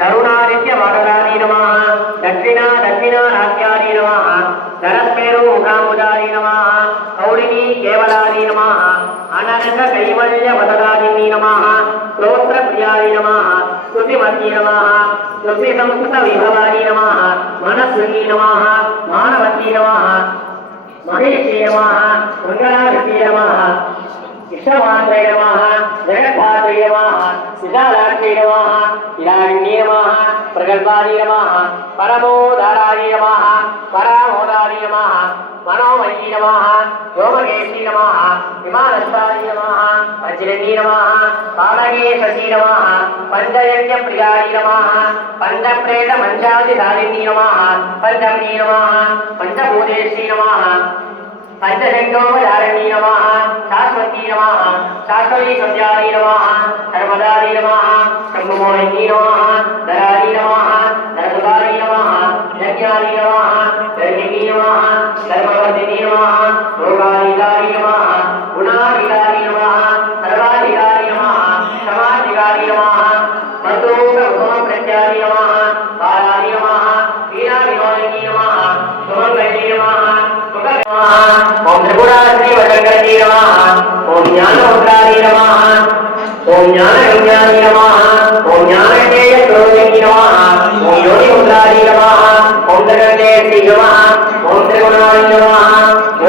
करुणादित्य वादरानी नमः दक्षिणा दक्षिणानाख्यानी नमः धनस्मेरु मुखामुदानी नमः कौलिनी केवलानी नमः अनंत कैवल्य वददानी नमः स्तोत्र प्रियानी नमः स्तुतिमती नमः स्तुति संस्कृत विभवानी नमः मनस्विनी नमः मानवती नमः महेशी नमः मंगलारती नमः इष्टमात्रे नमः जगद्धात्रे नमः विशालाक्षे नमः हिरण्ये नमः प्रगल्भानि नमः परमोदाराय नमः परामोदाय नमः मनोमयी नमः योमकेशी नमः विमानस्वाय नमः वज्रनी नमः पालकेशी नमः पंचयज्ञ प्रियाय नमः पंचप्रेत मंचादिधारिणी नमः पंचमी नमः पंचभूतेशी नमः पंचशंकोपधारिणी नमः शाश्वती नमः शाश्वती संध्यानी नमः सर्वदानी नमः शंभुमोहिनी नमः धरानी नमः धरसुधानी नमः यज्ञानी नमः धर्मिणी नमः धर्मवर्धिनी नमः लोकाधिकारी नमः गुणाधिकारी नमः सर्वाधिकारी नमः समाधिकारी नमः प्रत्यादि नमः बालानि नमः वीणा विनोदिनी नमः सुमंगली नमः ओम त्रिपुरा श्री वशंकरी नमः ओम ज्ञानमुद्रारी नमः ओम ज्ञानगम्यानि नमः ओम ज्ञानज्ञेय स्वरूपिणी नमः ओम योनिमुद्रारी नमः ओम त्रिगण्डेशी नमः ओम त्रिगुणारी नमः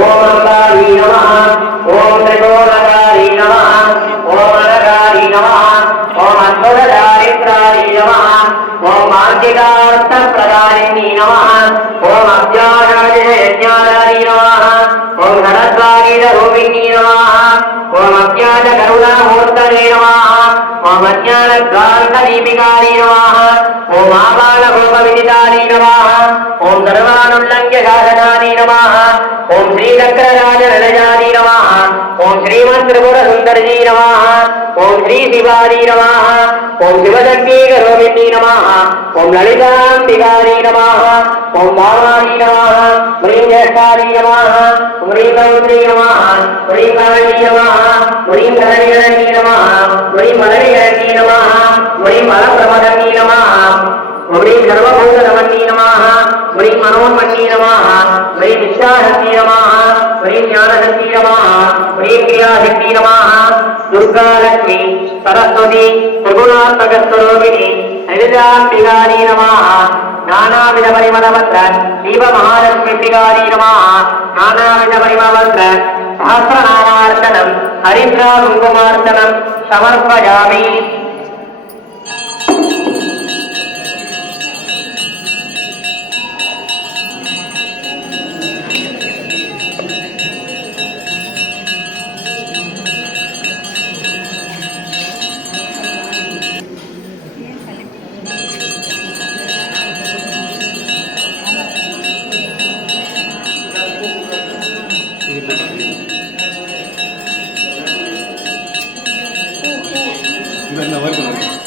ओम अंगारी नमः ओम त्रिकोणकारी नमः ओम अनगारी नमः ओम अद्भुतचारित्रारी नमः ओम मार्गिकार्थ प्रदायिनी नमः ओम अज्ञानादिज्ञानारी नमः ओम धनद्वारीरूपिणी नमः ओम अज्ञात करुणामूर्तये नमः ओम अज्ञानद्वान्तदीपिकारी नमः ओम आबालभोगविदितारी नमः ओम सर्वानुल्लङ्घ्य शासनानि नमः ओम श्रीचक्रराजनलजानि नमः ओम श्रीमन्त्रिपुरसुन्दरजी नमः ओम श्री शिवाजी नमः ओम शिवशक्तिकरोपिणी नमः ओम ललिताम्बिकारी नमः ओम भावानी नमः ह्रीं ज्येष्ठारी नमः ह्रीं गौत्री नमः ह्रीं काली नमः ह्रीं धननिधनी नमः ह्रीं मलनिधनी नमः ह्रीं मलप्रमदनी नमः ह्रीं सर्वभूतनमनी नमः ह्रीं मनोन्मनी नमः ह्रीं विद्याशक्ति नमः ह्रीं ज्ञानशक्ति नमः ह्रीं क्रियाशक्ति नमः दुर्गा लक्ष्मी सरस्वती त्रिगुणात्मकस्वरूपिणी ललिताम्बिकारी नमः नानाविध परिमलवस्त्र दीप महालक्ष्मीम्बिकारी नमः नानाविध परिमलवस्त्र सहस्रनामार्चनं हरिद्रा कुङ्कुमार्चनं समर्पयामि। Bueno,